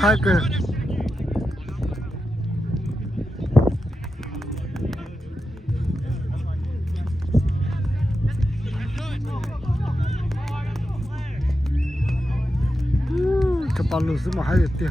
hai cơ. Cái bao lù mà hai được tiền.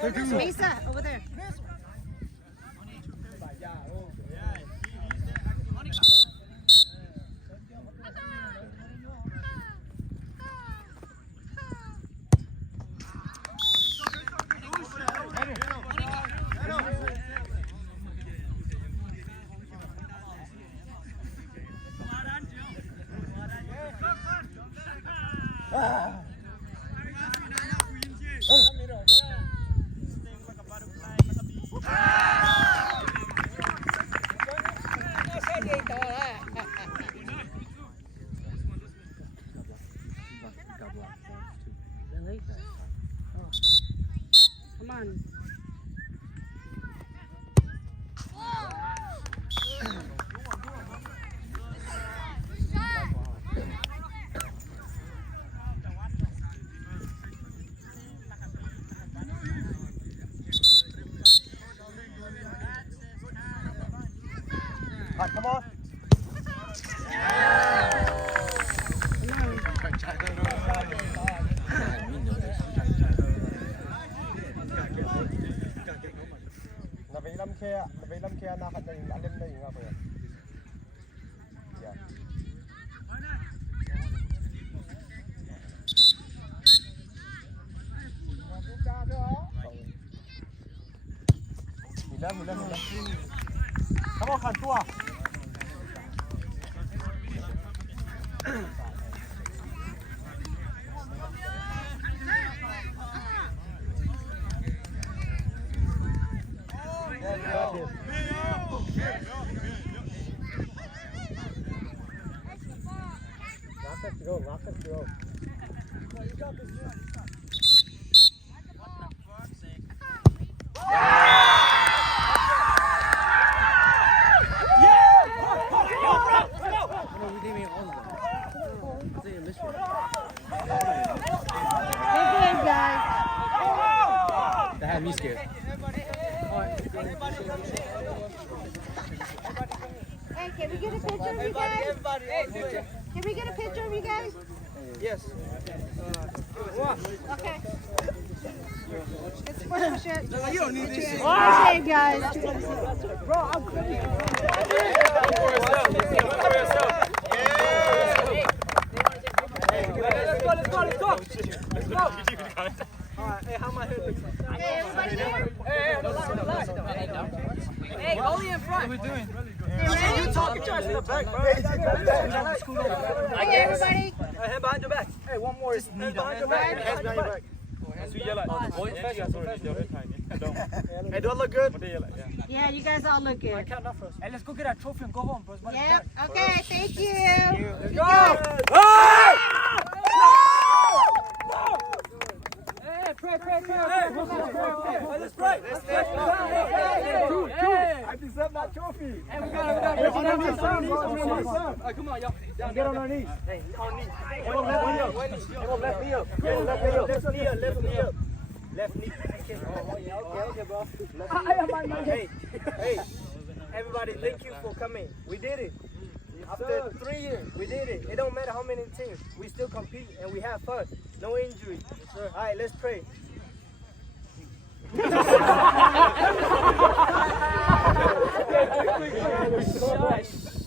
Mesa, over there. Really? Oh. Come on. Come on. Nabilam kaya nakad na yung alam na yung ako yan. Yeah. Mila. Come on, Kantua. Knock it through. That had me scared. Hey, can we get a picture of you guys? Can we get a picture of you guys? Yes. Okay. It's for shit. You don't need this shit. Okay, guys. Bro, I'm cooking. Let's go. Alright, hey, how my head looks like? Hey, everybody there? Hey, goalie in front. What are we doing? Hey, You talking to us in the back, bro. Hey, everybody. Hand behind your back. Hey, one more. Just hand behind your back. Hands behind your back. Hey, do I look good? Yeah, you guys all look good. Count up for us. Hey, let's go get our trophy and go home, bro. Yep. Okay, thank you. Let's go! Hey, pray. Let's pray. I deserve that trophy. Hey, we got On our knees. Come on, y'all. Get on our knees. Hey, on knees. Left knee up. Left knee up. Left knee. Okay, bro. Hey, everybody, thank you for coming. We did it. After 3 years, we did it. It don't matter how many teams. We still compete and we have fun. No injury. All right, let's pray. Quick.